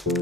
Hey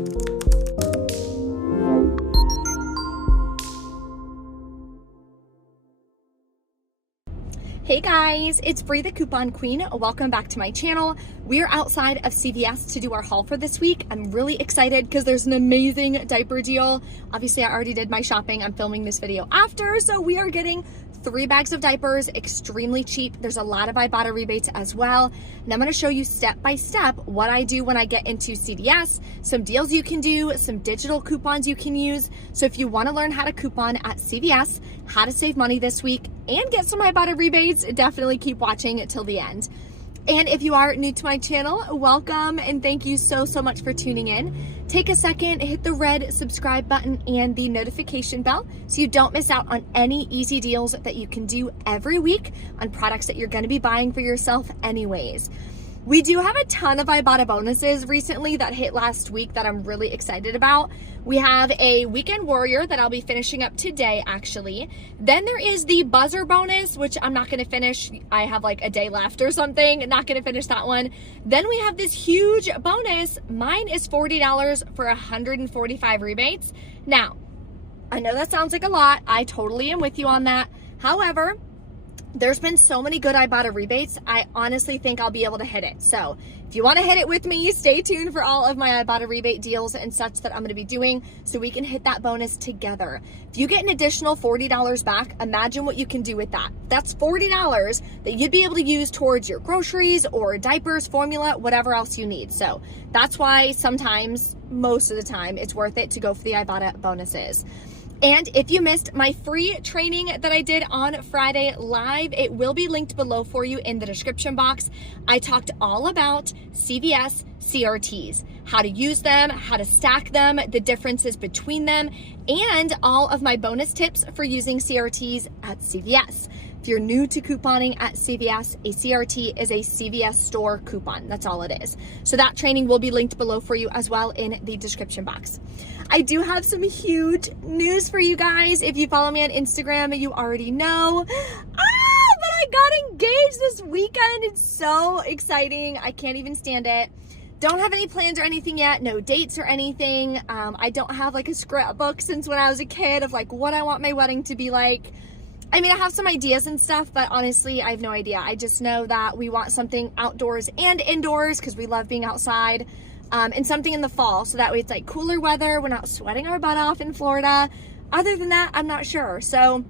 guys, it's Bree the Coupon Queen. Welcome back to my channel. We are outside of CVS to do our haul for this week. I'm really excited because there's an amazing diaper deal. Obviously, I already did my shopping. I'm filming this video after, so we are getting 3 bags of diapers, extremely cheap. There's a lot of Ibotta rebates as well. And I'm gonna show you step by step what I do when I get into CVS, some deals you can do, some digital coupons you can use. So if you wanna learn how to coupon at CVS, how to save money this week, and get some Ibotta rebates, definitely keep watching till the end. And if you are new to my channel, welcome and thank you so much for tuning in. Take a second, hit the red subscribe button and the notification bell so you don't miss out on any easy deals that you can do every week on products that you're gonna be buying for yourself anyways. We do have a ton of Ibotta bonuses recently that hit last week that I'm really excited about. We have a Weekend Warrior that I'll be finishing up today, actually. Then there is the Buzzer bonus, which I'm not gonna finish. I have like a day left or something, not gonna finish that one. Then we have this huge bonus. Mine is $40 for 145 rebates. Now, I know that sounds like a lot. I totally am with you on that. However, there's been so many good Ibotta rebates, I honestly think I'll be able to hit it. So if you want to hit it with me, stay tuned for all of my Ibotta rebate deals and such that I'm going to be doing so we can hit that bonus together. If you get an additional $40 back, imagine what you can do with that. That's $40 that you'd be able to use towards your groceries or diapers, formula, whatever else you need. So that's why sometimes, most of the time, it's worth it to go for the Ibotta bonuses. And if you missed my free training that I did on Friday live, it will be linked below for you in the description box. I talked all about CVS CRTs, how to use them, how to stack them, the differences between them, and all of my bonus tips for using CRTs at CVS. If you're new to couponing at CVS, a CRT is a CVS store coupon. That's all it is. So that training will be linked below for you as well in the description box. I do have some huge news for you guys. If you follow me on Instagram, you already know. But I got engaged this weekend. It's so exciting. I can't even stand it. Don't have any plans or anything yet, no dates or anything. I don't have like a scrapbook since when I was a kid of like what I want my wedding to be like. I mean, I have some ideas and stuff, but honestly, I have no idea. I just know that we want something outdoors and indoors because we love being outside, and something in the fall. So that way it's like cooler weather. We're not sweating our butt off in Florida. Other than that, I'm not sure. So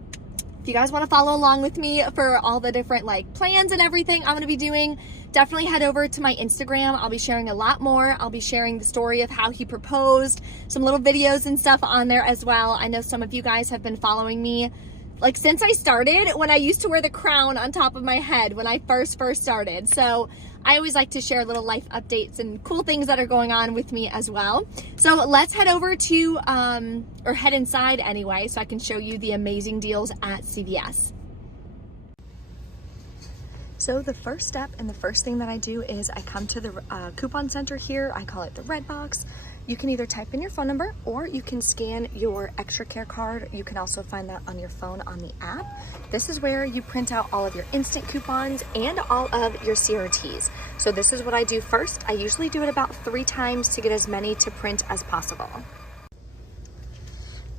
if you guys want to follow along with me for all the different like plans and everything I'm going to be doing, definitely head over to my Instagram. I'll be sharing a lot more. I'll be sharing the story of how he proposed, some little videos and stuff on there as well. I know some of you guys have been following me like since I started, when I used to wear the crown on top of my head when I first started. So I always like to share little life updates and cool things that are going on with me as well. So let's head over to, or head inside anyway, so I can show you the amazing deals at CVS. So the first step and the first thing that I do is I come to the coupon center here. I call it the red box. You can either type in your phone number or you can scan your extra care card. You can also find that on your phone on the app. This is where you print out all of your instant coupons and all of your CRTs. So this is what I do first. I usually do it about 3 times to get as many to print as possible.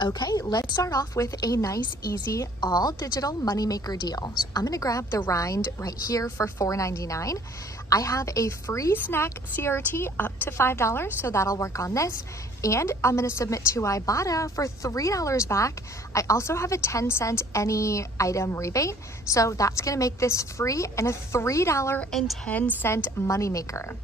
Okay, let's start off with a nice, easy, all digital moneymaker deal. So I'm gonna grab the rind right here for $4.99. I have a free snack CRT up to $5, so that'll work on this. And I'm gonna submit to Ibotta for $3 back. I also have a 10-cent any item rebate, so that's gonna make this free and a $3.10 moneymaker.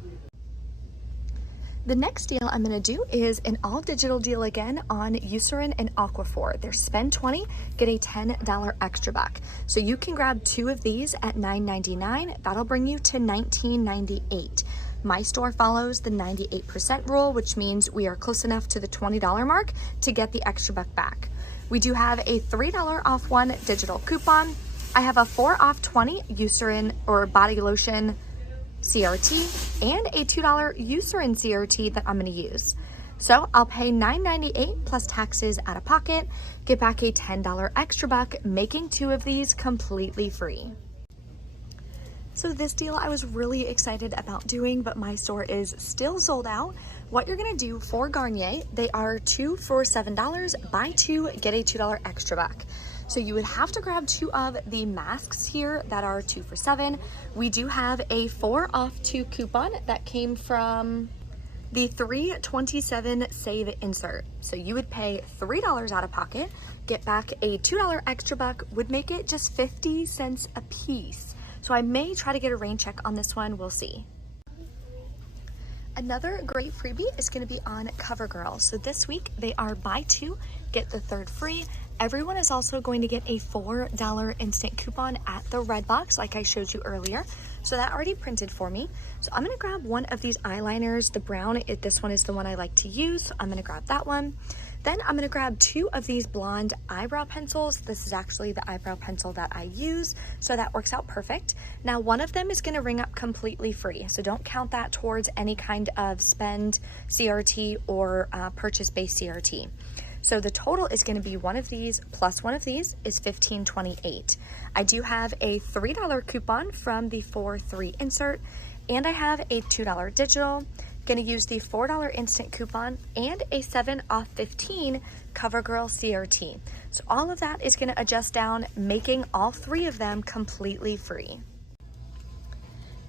The next deal I'm gonna do is an all digital deal again on Eucerin and Aquaphor. They're spend 20, get a $10 extra back. So you can grab 2 of these at $9.99. That'll bring you to $19.98. My store follows the 98% rule, which means we are close enough to the $20 mark to get the extra buck back. We do have a $3 off 1 digital coupon. I have a 4 off 20 Eucerin or body lotion CRT and a $2 Eucerin CRT that I'm going to use. So I'll pay $9.98 plus taxes out of pocket, get back a $10 extra buck, making 2 of these completely free. So this deal I was really excited about doing, but my store is still sold out. What you're gonna do for Garnier, they are 2 for $7, buy 2, get a $2 extra back. So you would have to grab 2 of the masks here that are 2 for $7. We do have a 4 off 2 coupon that came from the 327 save insert. So you would pay $3 out of pocket, get back a $2 extra buck, would make it just 50 cents a piece. So I may try to get a rain check on this one, we'll see. Another great freebie is gonna be on CoverGirl. So this week they are buy 2, get the 3rd free. Everyone is also going to get a $4 instant coupon at the red box like I showed you earlier. So that already printed for me. So I'm gonna grab one of these eyeliners, the brown, this one is the one I like to use. So I'm gonna grab that one. Then I'm gonna grab 2 of these blonde eyebrow pencils. This is actually the eyebrow pencil that I use, so that works out perfect. Now, one of them is gonna ring up completely free, so don't count that towards any kind of spend CRT or purchase-based CRT. So the total is gonna be one of these plus one of these is $15.28. I do have a $3 coupon from the 4-3 insert, and I have a $2 digital. Gonna use the $4 instant coupon and a 7 off 15 CoverGirl CRT. So all of that is gonna adjust down, making all 3 of them completely free.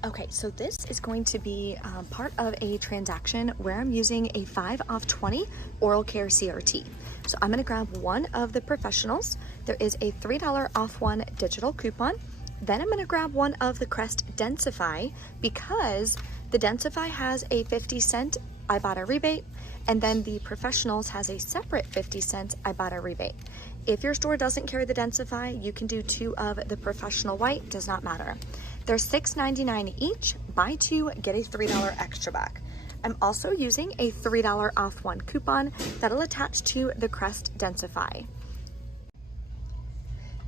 Okay, so this is going to be part of a transaction where I'm using a 5 off 20 oral care CRT. So I'm gonna grab one of the professionals. There is a $3 off 1 digital coupon. Then I'm gonna grab one of the Crest Densify because the Densify has a 50-cent Ibotta rebate, and then the Professionals has a separate 50-cent Ibotta rebate. If your store doesn't carry the Densify, you can do 2 of the Professional White, does not matter. They're $6.99 each, buy 2, get a $3 extra back. I'm also using a $3 off 1 coupon that'll attach to the Crest Densify.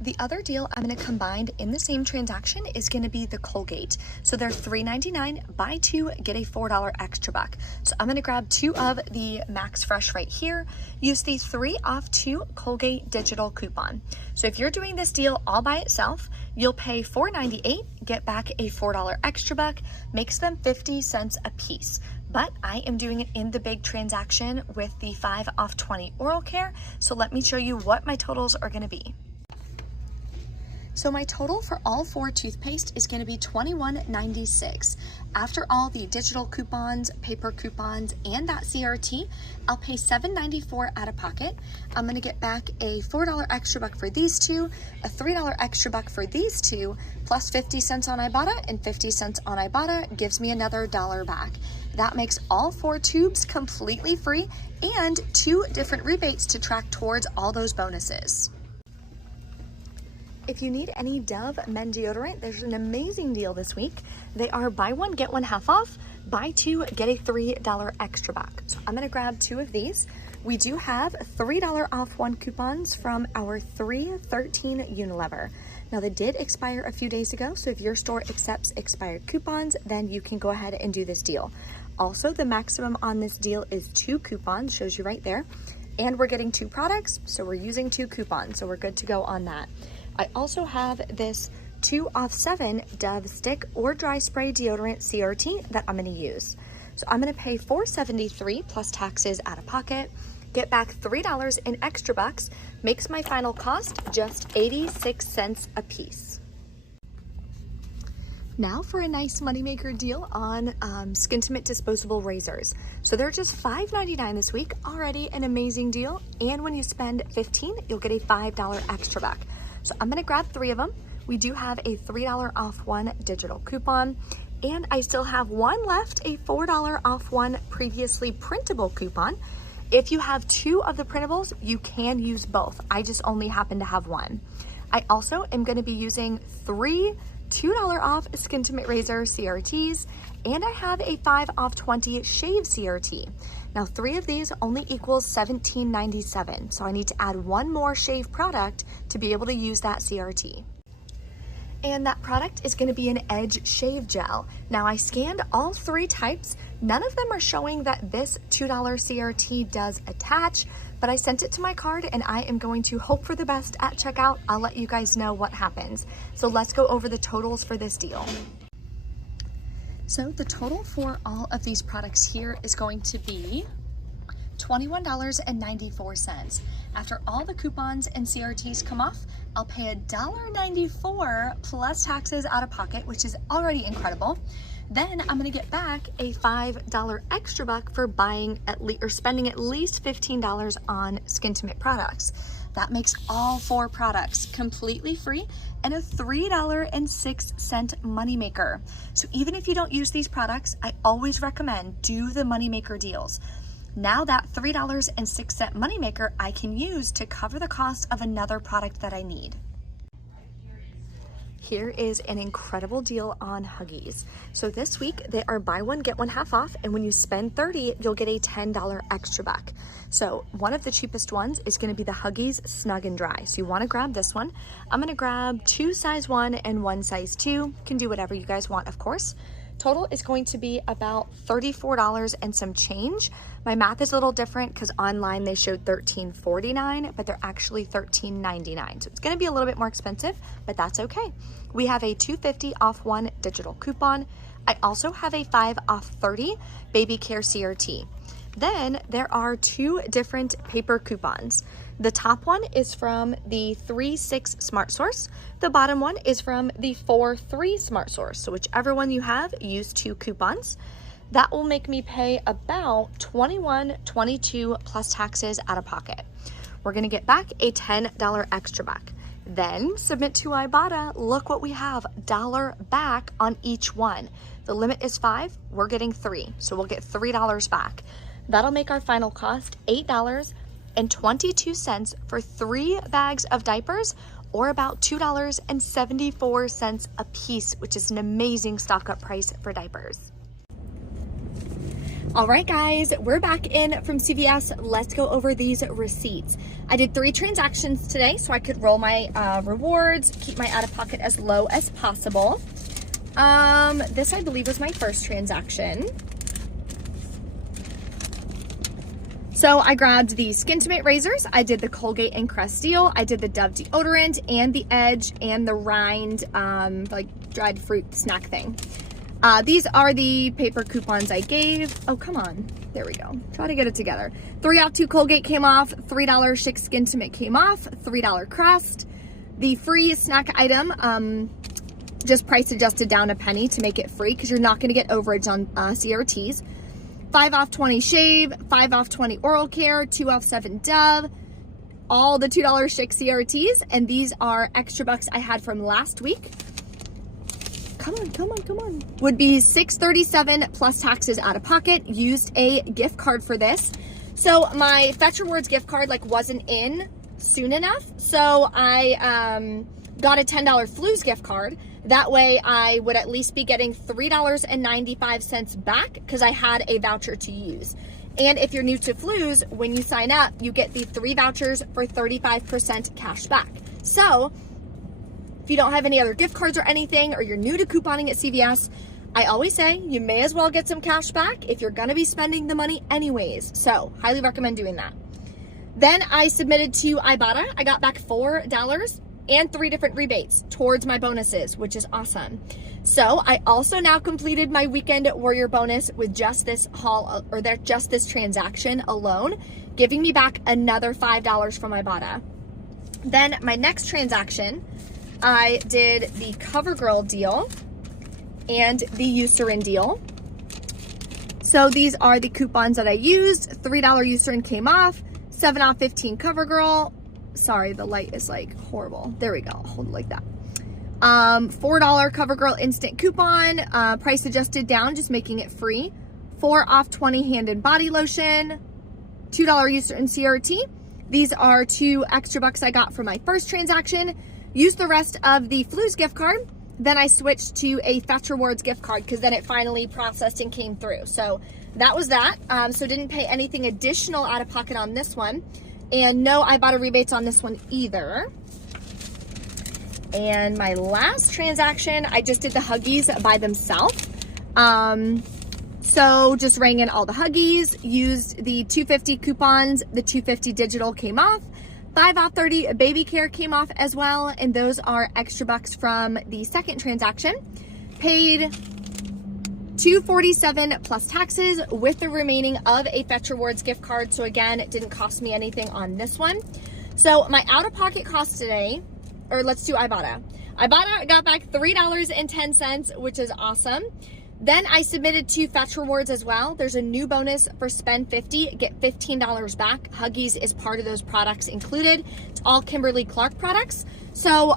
The other deal I'm gonna combine in the same transaction is gonna be the Colgate. So they're $3.99, buy 2, get a $4 extra buck. So I'm gonna grab 2 of the Max Fresh right here, use the 3 off 2 Colgate digital coupon. So if you're doing this deal all by itself, you'll pay $4.98, get back a $4 extra buck, makes them 50 cents a piece. But I am doing it in the big transaction with the 5 off 20 oral care. So let me show you what my totals are gonna be. So my total for all 4 toothpaste is gonna be $21.96. After all the digital coupons, paper coupons, and that CRT, I'll pay $7.94 out of pocket. I'm gonna get back a $4 extra buck for these 2, a $3 extra buck for these 2, plus 50 cents on Ibotta, and 50 cents on Ibotta gives me another $1 back. That makes all 4 tubes completely free and 2 different rebates to track towards all those bonuses. If you need any Dove men deodorant, there's an amazing deal this week. They are buy 1, get 1 half off, buy 2, get a $3 extra back. So I'm gonna grab 2 of these. We do have $3 off 1 coupons from our 313 Unilever. Now they did expire a few days ago, so if your store accepts expired coupons, then you can go ahead and do this deal. Also, the maximum on this deal is 2 coupons, shows you right there. And we're getting 2 products, so we're using 2 coupons, so we're good to go on that. I also have this 2 off 7 Dove stick or dry spray deodorant CRT that I'm gonna use. So I'm gonna pay $4.73 plus taxes out of pocket, get back $3 in extra bucks, makes my final cost just 86 cents a piece. Now for a nice moneymaker deal on Skintimate disposable razors. So they're just $5.99 this week, already an amazing deal. And when you spend $15, you'll get a $5 extra back. So I'm gonna grab 3 of them. We do have a $3 off 1 digital coupon, and I still have 1 left, a $4 off 1 previously printable coupon. If you have 2 of the printables, you can use both. I just only happen to have 1. I also am gonna be using 3 $2 off Skintimate razor CRTs, and I have a 5 off 20 shave CRT. Now 3 of these only equals $17.97, so I need to add 1 more shave product to be able to use that CRT. And that product is gonna be an Edge Shave Gel. Now I scanned all 3 types. None of them are showing that this $2 CRT does attach, but I sent it to my card and I am going to hope for the best at checkout. I'll let you guys know what happens. So let's go over the totals for this deal. So the total for all of these products here is going to be $21.94. After all the coupons and CRTs come off, I'll pay $1.94 plus taxes out of pocket, which is already incredible. Then I'm gonna get back a $5 extra buck for buying spending at least $15 on Skintimate products. That makes all 4 products completely free and a $3.06 moneymaker. So even if you don't use these products, I always recommend do the moneymaker deals. Now that $3.06 moneymaker I can use to cover the cost of another product that I need. Here is an incredible deal on Huggies. So this week they are buy one, get one half off, and when you spend $30, you'll get a $10 extra back. So one of the cheapest ones is gonna be the Huggies Snug and Dry. So you wanna grab this one. I'm gonna grab 2 size 1 and 1 size 2. You can do whatever you guys want, of course. Total is going to be about $34 and some change. My math is a little different because online they showed $13.49, but they're actually $13.99. So it's gonna be a little bit more expensive, but that's okay. We have a $2.50 off 1 digital coupon. I also have a 5 off 30 baby care CRT. Then there are 2 different paper coupons. The top one is from the 3-6 Smart Source. The bottom one is from the 4-3 Smart Source. So whichever one you have, use 2 coupons. That will make me pay about $21.22 plus taxes out of pocket. We're gonna get back a $10 extra back. Then submit to Ibotta. Look what we have, $1 back on each one. The limit is 5, we're getting 3. So we'll get $3 back. That'll make our final cost $8.22 for 3 bags of diapers, or about $2.74 a piece, which is an amazing stock up price for diapers. All right, guys, we're back in from CVS. Let's go over these receipts. I did 3 transactions today so I could roll my rewards, keep my out-of-pocket as low as possible. This, I believe, was my first transaction. So I grabbed the Skintimate razors, I did the Colgate and Crest deal, I did the Dove deodorant and the Edge and the Rind, like dried fruit snack thing. These are the paper coupons I gave. Oh, come on. There we go. Try to get it together. 3 off 2 Colgate came off, $3 Schick Skintimate came off, $3 Crest. The free snack item, just price adjusted down a penny to make it free because you're not going to get overage on CRTs. 5 off 20 Shave, 5 off 20 Oral Care, 2 off 7 Dove, all the $2 Schick CRTs, and these are extra bucks I had from last week. Come on, come on, come on. Would be $6.37 plus taxes out of pocket. Used a gift card for this. So my Fetch Rewards gift card wasn't in soon enough, so I got a $10 Flues gift card. That way I would at least be getting $3.95 back because I had a voucher to use. And if you're new to Flues, when you sign up, you get the 3 vouchers for 35% cash back. So if you don't have any other gift cards or anything, or you're new to couponing at CVS, I always say you may as well get some cash back if you're gonna be spending the money anyways. So highly recommend doing that. Then I submitted to Ibotta. I got back $4 and 3 different rebates towards my bonuses, which is awesome. So I also now completed my Weekend Warrior bonus with just this haul, or just this transaction alone, giving me back another $5 from Ibotta. Then my next transaction, I did the CoverGirl deal and the Eucerin deal. So these are the coupons that I used. $3 Eucerin came off, 7 off 15 CoverGirl. Sorry, the light is horrible. There we go, I'll hold it like that. $4 CoverGirl instant coupon, price adjusted down, just making it free. 4 off 20 hand and body lotion, $2 Eucerin CRT. These are 2 extra bucks I got from my first transaction. Used the rest of the Flues gift card. Then I switched to a Fetch Rewards gift card because then it finally processed and came through. So that was that. So didn't pay anything additional out of pocket on this one. And no Ibotta rebates on this one either. And my last transaction, I just did the Huggies by themselves. So just rang in all the Huggies, used the $2.50 coupons, the $2.50 digital came off, 5 off 30 baby care came off as well, and those are extra bucks from the second transaction. Paid $247 plus taxes with the remaining of a Fetch Rewards gift card. So again, it didn't cost me anything on this one. So my out-of-pocket cost today, or let's do Ibotta. Ibotta got back $3.10, which is awesome. Then I submitted to Fetch Rewards as well. There's a new bonus for spend 50, get $15 back. Huggies is part of those products included. It's all Kimberly-Clark products. So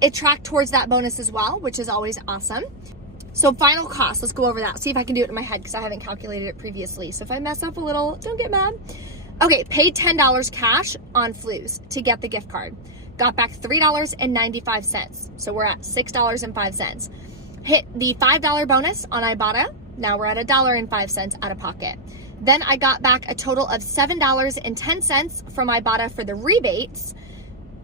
it tracked towards that bonus as well, which is always awesome. So final cost, let's go over that. See if I can do it in my head because I haven't calculated it previously. So if I mess up a little, don't get mad. Okay, paid $10 cash on Flues to get the gift card. Got back $3.95. So we're at $6.05. Hit the $5 bonus on Ibotta. Now we're at $1.05 out of pocket. Then I got back a total of $7.10 from Ibotta for the rebates.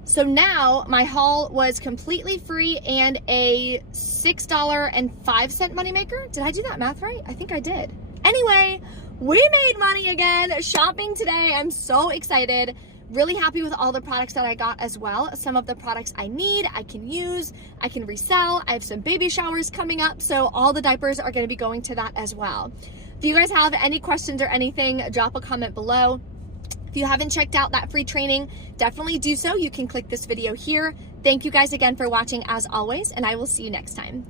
So now my haul was completely free and a $6.05 moneymaker. Did I do that math right? I think I did. Anyway, we made money again shopping today. I'm so excited. Really happy with all the products that I got as well. Some of the products I need, I can use, I can resell. I have some baby showers coming up, so all the diapers are going to be going to that as well. If you guys have any questions or anything, drop a comment below. If you haven't checked out that free training, definitely do so. You can click this video here. Thank you guys again for watching as always, and I will see you next time.